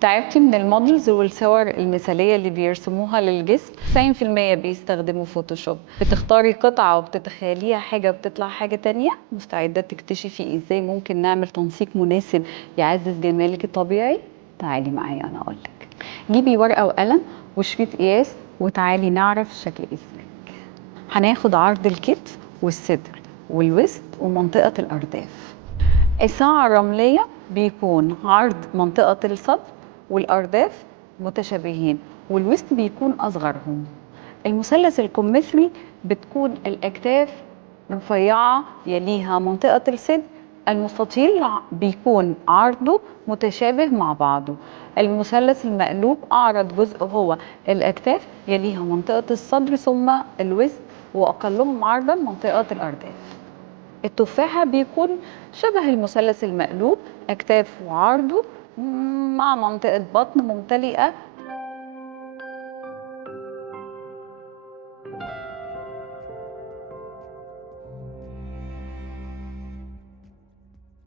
تعبتي من المودلز والصور المثالية اللي بيرسموها للجسم؟ 90% بيستخدموا فوتوشوب. بتختاري قطعة وبتتخيليها حاجة وبتطلع حاجة تانية. مستعدة تكتشفي ازاي ممكن نعمل تنسيق مناسب يعزز جمالك الطبيعي؟ تعالي معايا انا اقولك. جيبي ورقة وقلم وشريط قياس وتعالي نعرف شكل جسمك. هناخد عرض الكتف والصدر والوسط ومنطقة الأرداف. الساعة الرملية بيكون عرض منطقة الصدر والأرداف متشابهين والوسط بيكون أصغرهم. المثلث الكمثري بتكون الأكتاف رفيعة يليها منطقة الصدر. المستطيل بيكون عرضه متشابه مع بعضه. المثلث المقلوب أعرض جزء هو الأكتاف يليها منطقة الصدر ثم الوسط وأقلهم عرضا منطقة الأرداف. التفاحة بيكون شبه المثلث المقلوب، أكتاف وعرضه مع منطقة بطن ممتلئة